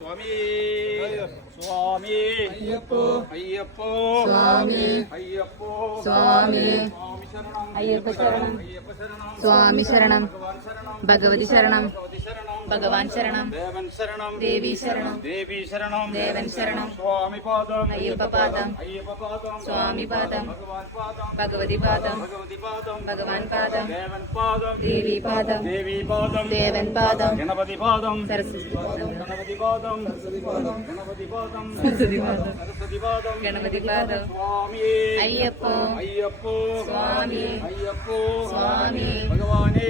സ്വാമി സ്വാമി അയ്യപ്പോ അയ്യപ്പോ സ്വാമി അയ്യപ്പോ സ്വാമി അയ്യപ്പ ശരണം, സ്വാമി ശരണം, ഭഗവതി ശരണം, ഭഗവാൻ ശരണം, ദേവൻ ശരണം, ദേവി ശരണം, ദേവി ശരണം, ദേവൻ ശരണം, സ്വാമി പാദം, അയ്യപ്പ പാദം, അയ്യപ്പ പാദം, സ്വാമി പാദം, ഭഗവാൻ പാദം, ഭഗവതി പാദം, ഭഗവതി പാദം, ഭഗവാൻ പാദം, ദേവൻ പാദം, ദേവി പാദം, ദേവി പാദം, ദേവൻ പാദം, ഗണപതി പാദം, സരസ്വതി പാദം, ഗണപതി പാദം, ഗണപതി പാദം, സരസ്വതി പാദം, സരസ്വതി പാദം, ഗണപതി പാദം, സ്വാമി അയ്യപ്പോ അയ്യപ്പോ സ്വാമി അയ്യപ്പോ സ്വാമി ഭഗവാനേ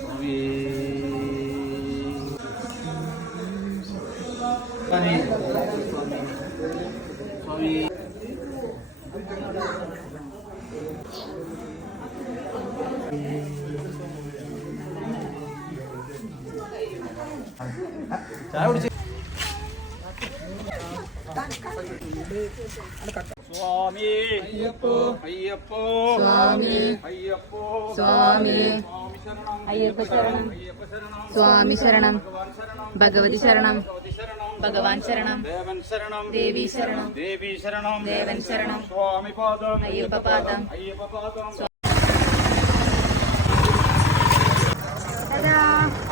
സ്വാമി സ്വാമി ചായ കുടിച്ച് സ്വാമി അയ്യപ്പോ അയ്യപ്പോ സ്വാമി അയ്യപ്പോ സ്വാമി സ്വാമി ശരണം, അയ്യപ്പ ശരണം, അയ്യപ്പ ശരണം, സ്വാമി ശരണം, ഭഗവാൻ ശരണം, ഭഗവതി ശരണം, ഭഗവതി ശരണം, ഭഗവാൻ ശരണം, ദേവൻ ശരണം, ദേവി ശരണം, ദേവി ശരണം, ദേവൻ ശരണം, സ്വാമി പാദം, അയ്യപ്പ പാദം, അയ്യപ്പ പാദം. Ta-da!